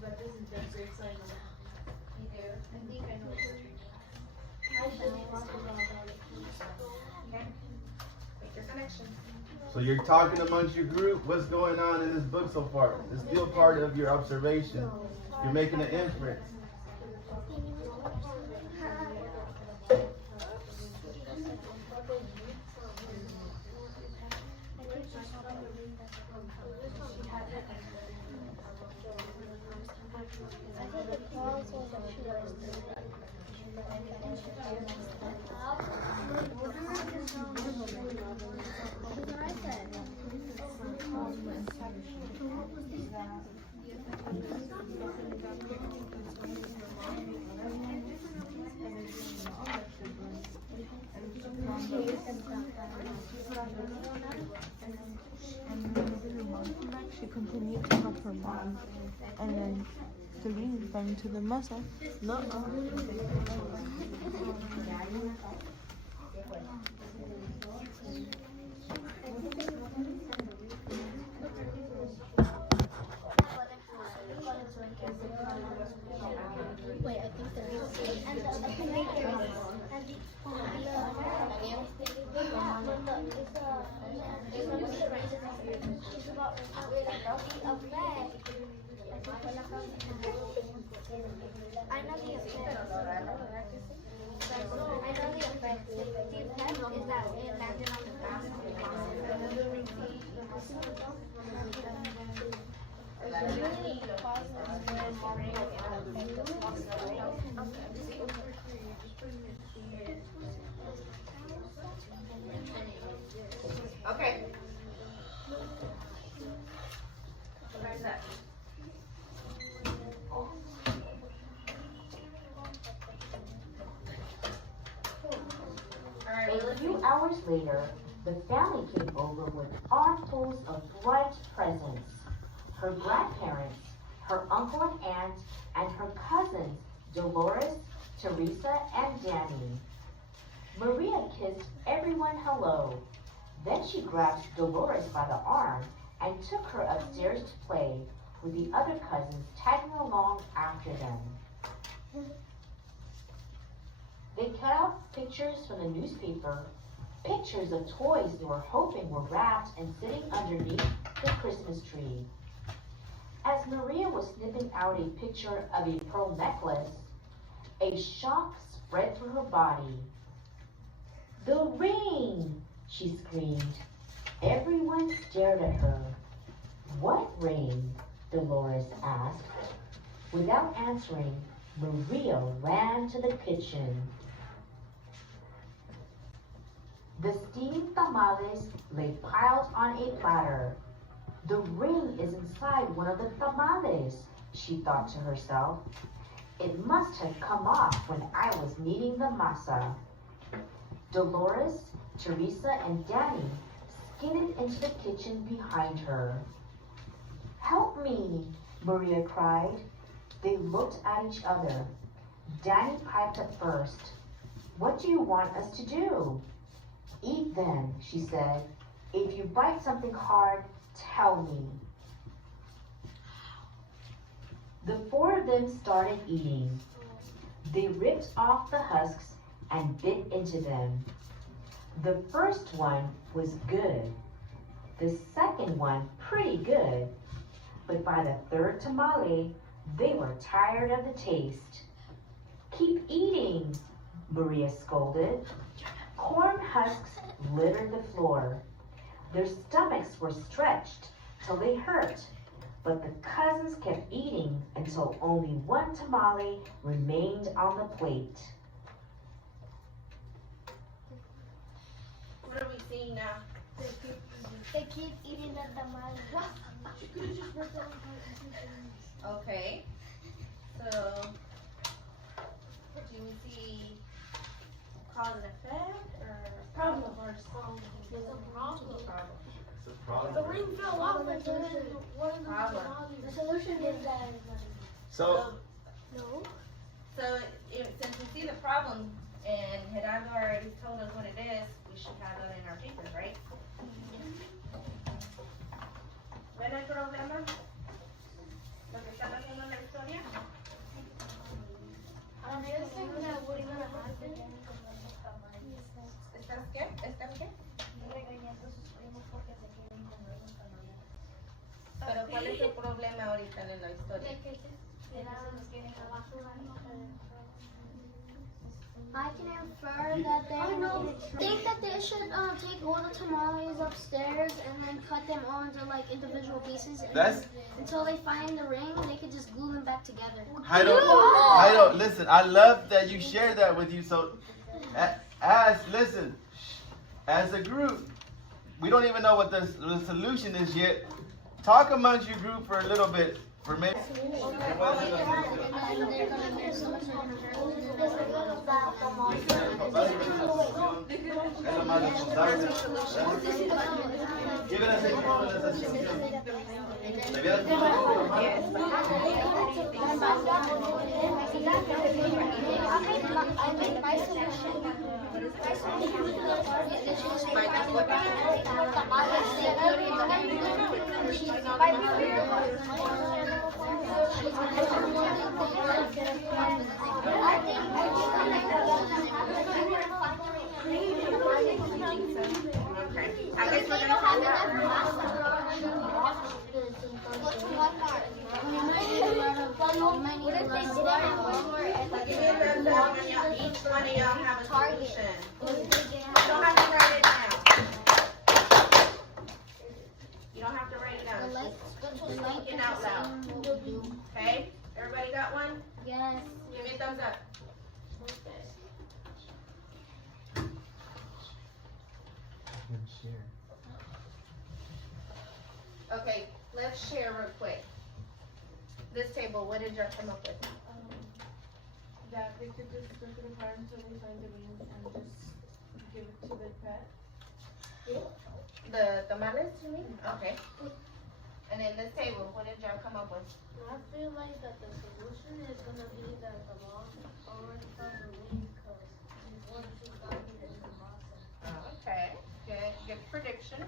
But this is just so exciting. You do? I think I know what you're Okay. Make your connection. So you're talking amongst your group. What's going on in this book so far? It's still part of your observation. You're making an inference. She continued to help her mom, and then Celine went to the muscle. No. Wait, I think there I know the effect. I know the effect. The effect is that it landed on the ground. Okay. Where's that? A few hours later, the family came over with armfuls of bright presents. Her grandparents, her uncle and aunt, and her cousins, Dolores, Teresa, and Danny. Maria kissed everyone hello. Then she grabbed Dolores by the arm and took her upstairs to play, with the other cousins tagging along after them. They cut out pictures from the newspaper, pictures of toys they were hoping were wrapped and sitting underneath the Christmas tree. As Maria was snipping out a picture of a pearl necklace, a shock spread through her body. "The ring!" she screamed. Everyone stared at her. "What ring?" Dolores asked. Without answering, Maria ran to the kitchen. The steamed tamales lay piled on a platter. "The ring is inside one of the tamales," she thought to herself. "It must have come off when I was kneading the masa." Dolores, Teresa, and Danny skidded into the kitchen behind her. "Help me," Maria cried. They looked at each other. Danny piped up first. "What do you want us to do?" "Eat then," she said. "If you bite something hard, tell me." The four of them started eating. They ripped off the husks and bit into them. The first one was good. The second one pretty good. But by the third tamale, they were tired of the taste. "Keep eating," Maria scolded. Corn husks littered the floor. Their stomachs were stretched till they hurt, but the cousins kept eating until only one tamale remained on the plate. What are we seeing now? They keep eating the tamales. Okay. So, do we see cause and effect or problem or solution? It's a problem. It's a problem. The ring fell off and then one of the Problem. tamales. The solution is that. So, No. So, since we see the problem and Gerardo already told us what it is, we should have it in our papers, right? están en la historia. I can infer that they think that they should take all the tamales upstairs and then cut them all into like individual pieces and That's until they find the ring they could just glue them back together. I don't listen. I love that you share that with you. So, listen, as a group, we don't even know what the solution is yet. Talk amongst your group for a little bit, for maybe. Each one of y'all have a solution. You don't have to write it down. You don't have to write it down. Just thinking out loud. Okay? Everybody got one? Yes. Give me a thumbs up. Okay, let's share real quick. This table, what did y'all come up with? That they could just go to the car until they find the ring and just give it to the pet. The tamales, you mean? Okay. And then this table, what did y'all come up with? I feel like that the solution is gonna be that the mom already found the ring because before she got it in the masa. Okay, good prediction.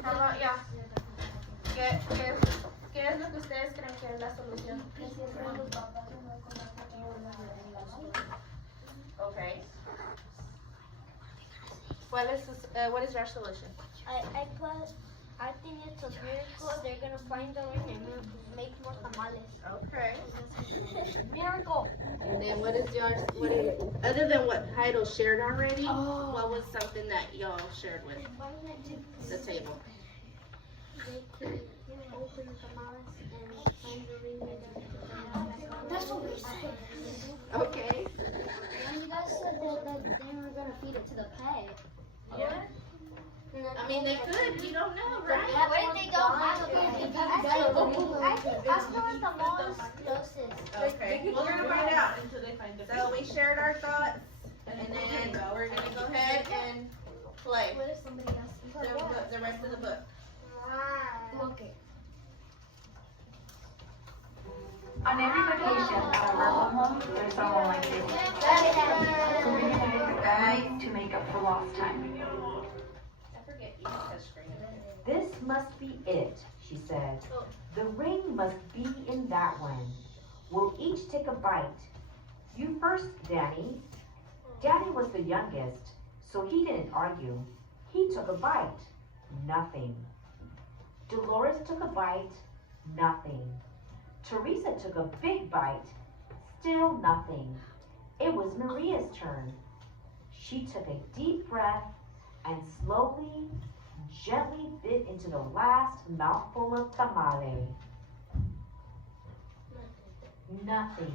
How about y'all? ¿Qué es lo que ustedes creen que es la solución? Okay. What is your solution? I think it's a miracle they're gonna find the ring and make more tamales. Okay. Miracle. And then what is yours? Other than what Heido shared already, what was something that y'all shared with the table? They could open the tamales and find the ring. That's what we said. Okay. And you guys said that they were gonna feed it to the pet. Yeah. I mean, they could. You don't know, right? Where did they go? I think that's one of the most closest. Okay. We're gonna find out. So we shared our thoughts, and then we're gonna go ahead and play What if somebody else? the rest of the book. Okay. On every vacation out of our home, there's someone like this. Who utilizes a guide to make up for lost time. I forget you touch screen. This must be it, she said. The ring must be in that one. We'll each take a bite. You first, Danny. Danny was the youngest, so he didn't argue. He took a bite. Nothing. Dolores took a bite. Nothing. Teresa took a big bite. Still nothing. It was Maria's turn. She took a deep breath and slowly, gently bit into the last mouthful of tamale. Nothing.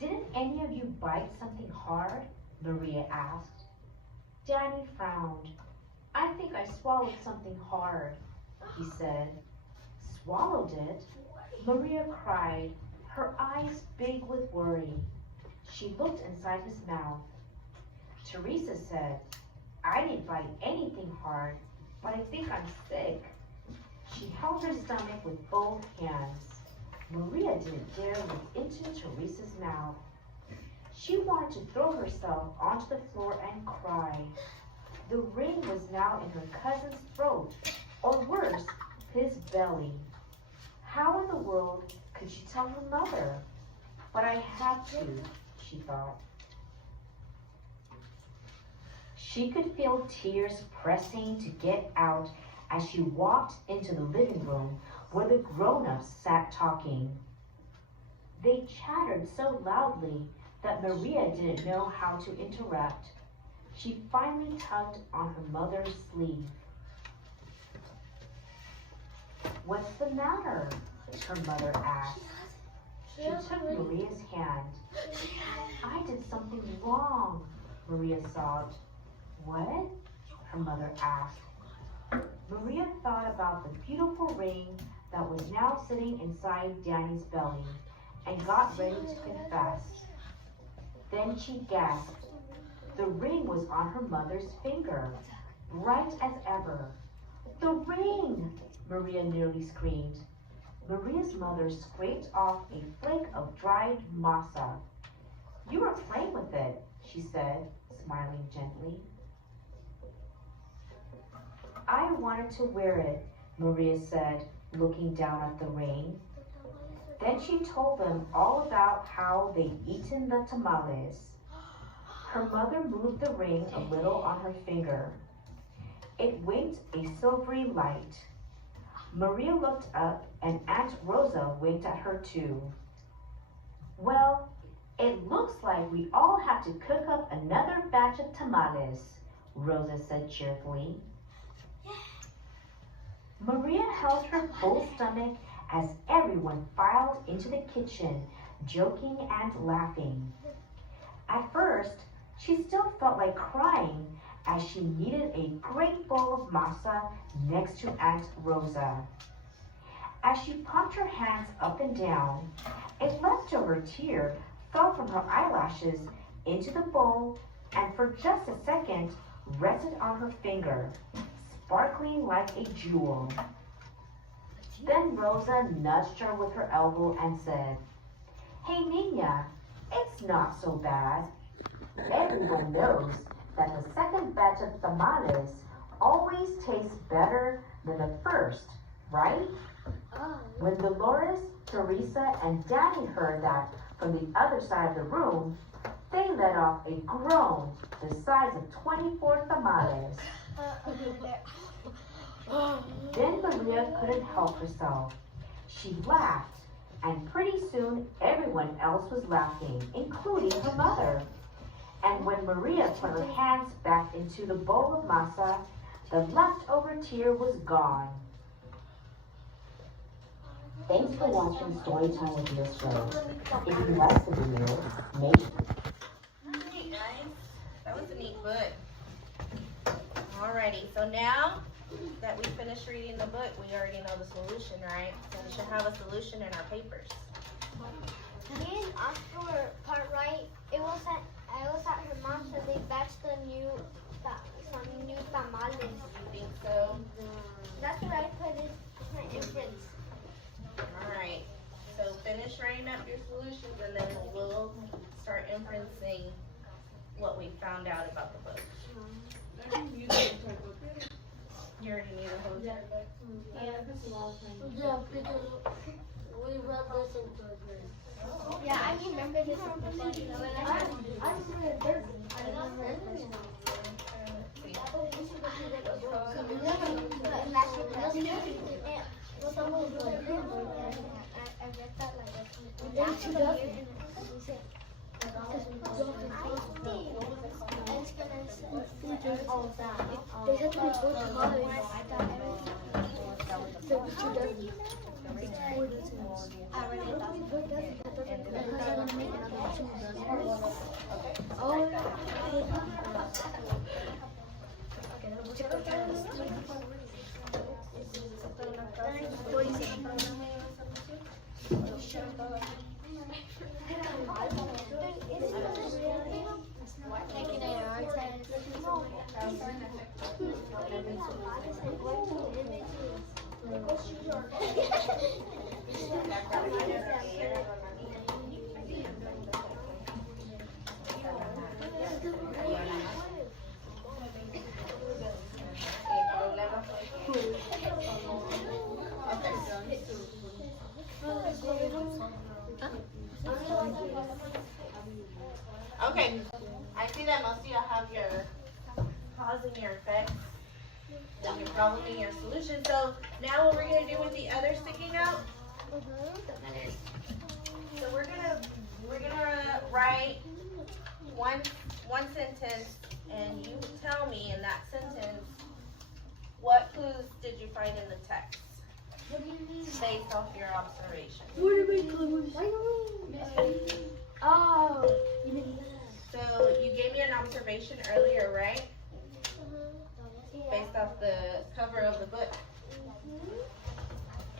Didn't any of you bite something hard? Maria asked. Danny frowned. I think I swallowed something hard, he said. Swallowed it? Maria cried, her eyes big with worry. She looked inside his mouth. Teresa said, I didn't bite anything hard, but I think I'm sick. She held her stomach with both hands. Maria didn't dare look into Teresa's mouth. She wanted to throw herself onto the floor and cry. The ring was now in her cousin's throat, or worse, his belly. How in the world could she tell her mother? But I had to, she thought. She could feel tears pressing to get out as she walked into the living room where the grown-ups sat talking. They chattered so loudly that Maria didn't know how to interrupt. She finally tugged on her mother's sleeve. "What's the matter?" her mother asked. She took Maria's hand. "I did something wrong," Maria sobbed. "What?" her mother asked. Maria thought about the beautiful ring that was now sitting inside Danny's belly and got ready to confess. Then she gasped. The ring was on her mother's finger, bright as ever. "The ring!" Maria nearly screamed. Maria's mother scraped off a flake of dried masa. "You were playing with it," she said, smiling gently. "I wanted to wear it," Maria said, looking down at the ring. Then she told them all about how they'd eaten the tamales. Her mother moved the ring a little on her finger. It winked a silvery light. Maria looked up and Aunt Rosa winked at her too. "Well, it looks like we all have to cook up another batch of tamales," Rosa said cheerfully. Maria held her full stomach as everyone filed into the kitchen, joking and laughing. At first, she still felt like crying as she kneaded a great bowl of masa next to Aunt Rosa. As she pumped her hands up and down, a leftover tear fell from her eyelashes into the bowl and for just a second rested on her finger, sparkling like a jewel. Then Rosa nudged her with her elbow and said, "Hey, Nina, it's not so bad. Everyone knows that the second batch of tamales always tastes better than the first, right?" When Dolores, Teresa, and Danny heard that from the other side of the room, they let off a groan the size of 24 tamales. Then Maria couldn't help herself. She laughed, and pretty soon everyone else was laughing, including her mother. And when Maria put her hands back into the bowl of masa, the leftover tear was gone. Thanks for watching Storytime with Miss Rose. If you like the video, make Hey guys, that was a neat book. Alrighty, so now that we finished reading the book, we already know the solution, right? So we should have a solution in our papers. Me and Oscar were part right. I was at her mom's and they batched some new tamales. You think so? That's what I put in my inference. Alright, so finish writing up your solutions and then we'll start inferencing what we found out about the book. You already knew the whole book? Yeah, because we read this in third grade. Yeah, I remember this one. I remember this. I remember this. They said to be both tamales. So she doesn't. I already thought because I want to make another two dozen. Oh, Okay, I see that most of y'all have your cause and your effects then you're following your solution. So now what we're gonna do with the other sticky note, so we're gonna write one sentence, and you tell me in that sentence, what clues did you find in the text? What do you mean? Based off your observation. What do you mean clues? Oh. So you gave me an observation earlier, right? Based off the cover of the book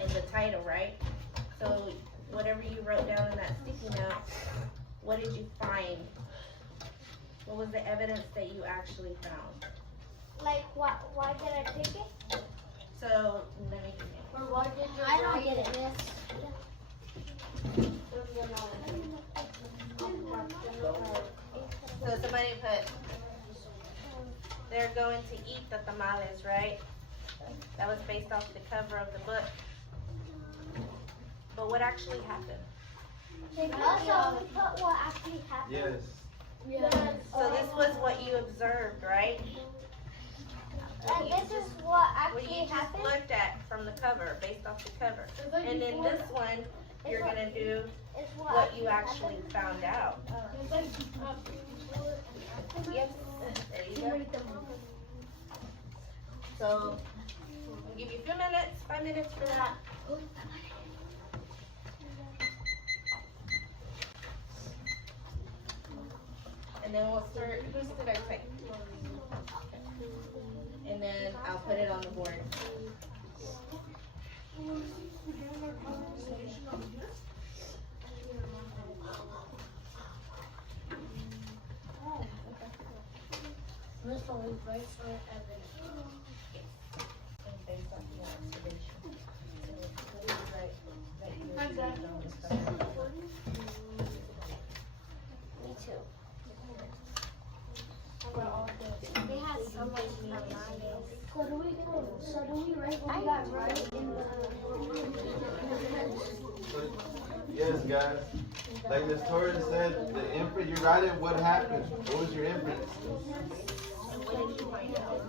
and the title, right? So whatever you wrote down in that sticky note, what did you find? What was the evidence that you actually found? Like what? Why did I pick it? So let me give you. Or why did you? I don't get it, miss. So somebody put, they're going to eat the tamales, right? That was based off the cover of the book. But what actually happened? Also, we put what actually happened. Yes. So this was what you observed, right? And this is what What actually you just happened. looked at from the cover, based off the cover. And then this one, you're gonna do Is what you actually found out. Yes, there you go. So, we'll give you a few minutes, 5 minutes for that. And then we'll start, whose did I pick? And then I'll put it on the board. This one is right for evidence. Based on the observation. So what is right that you observed on this cover? Me too. They had so much tamales. So do we write what we got right in Yes, guys. Like Ms. Torres said, the inference, you write it, what happened? What was your inference? What did you find out?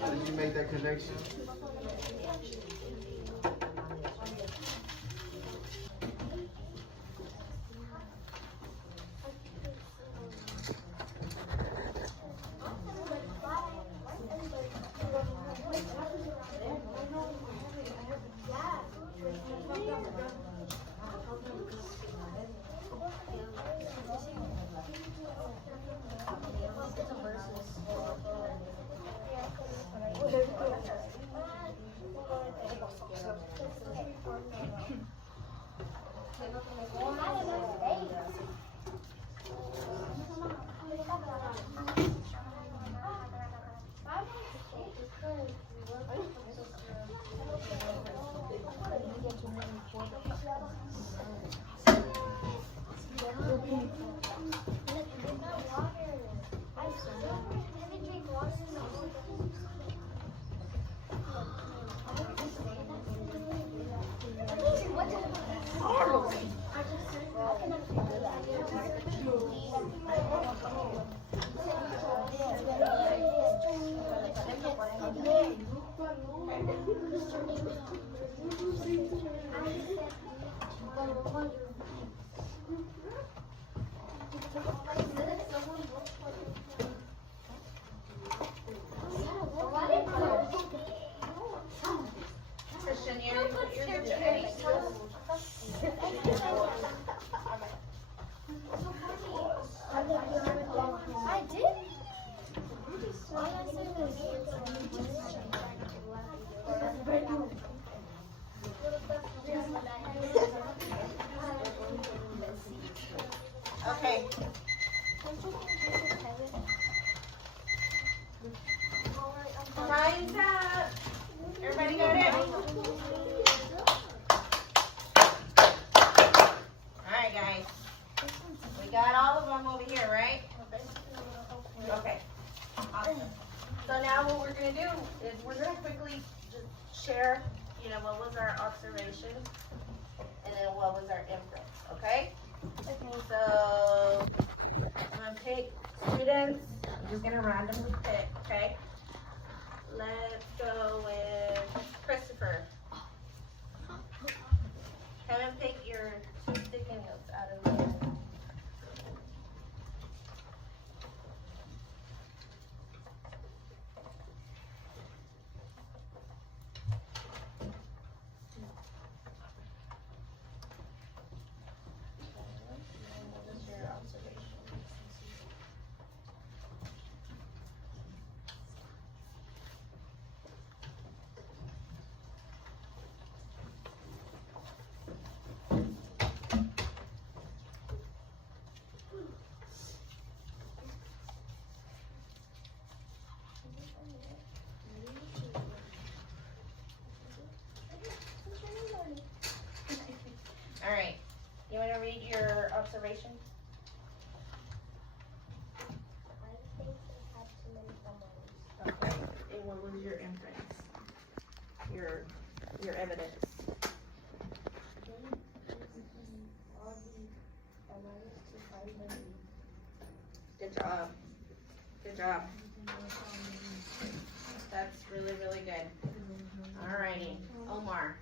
How did you make that connection? Christian, you're the eight. I did? Okay. Time's up. Everybody got it? Alright, guys. We got all of them over here, right? Okay. Awesome. So now what we're going to do is we're going to quickly just share, what was our observation and then what was our inference, okay? So I'm going to pick students. I'm just going to randomly pick, okay? let's go with Christopher. Come and pick your two sticky notes out of there. All right, you want to read your observation? I think they have too many tamales. Okay, and what was your inference? Your evidence? Good job. Good job. That's really, really good. Alrighty, Omar.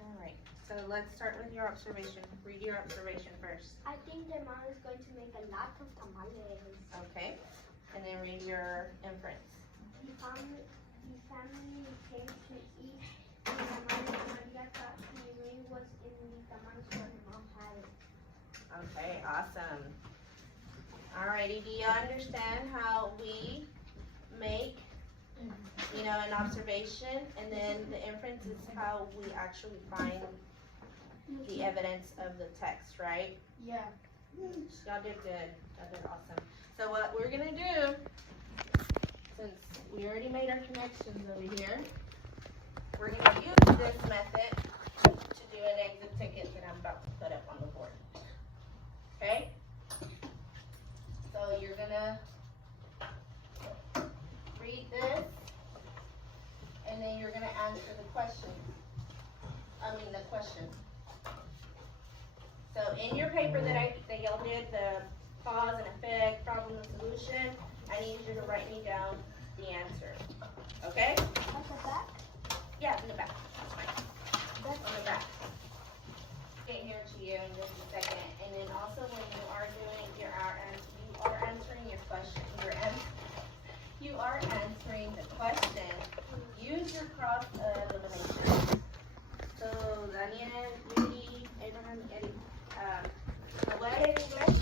Alright, so let's start with your observation. Read your observation first. I think their mom is going to make a lot of tamales. Okay, and then read your inference. The family came to eat the tamales. Maria thought the ring was in the tamales when her mom had it. Okay, awesome. Alrighty, do you understand how we make, an observation, and then the inference is how we actually find the evidence of the text, right? Yeah. Y'all did good. Y'all did awesome. So what we're gonna do, since we already made our connections over here, we're gonna use this method to do an exit ticket that I'm about to put up on the board. Okay? So you're gonna read this, and then you're gonna answer the question. The question. So in your paper that y'all did, the cause and effect, problem and solution, I need you to write me down the answer. Okay? At the back? Yeah, in the back. That's fine. That's on the back. Get here to you in just a second. And then also when you are doing you are answering your question. You are answering the question. Use your cross elimination. So Daniel, Rudy, Abraham, Eddie. Lo voy a leer en inglés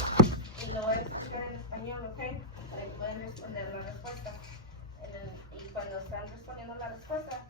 y lo voy a explicar en español, ¿ok? Para que puedan responder la respuesta. Y cuando están respondiendo la respuesta,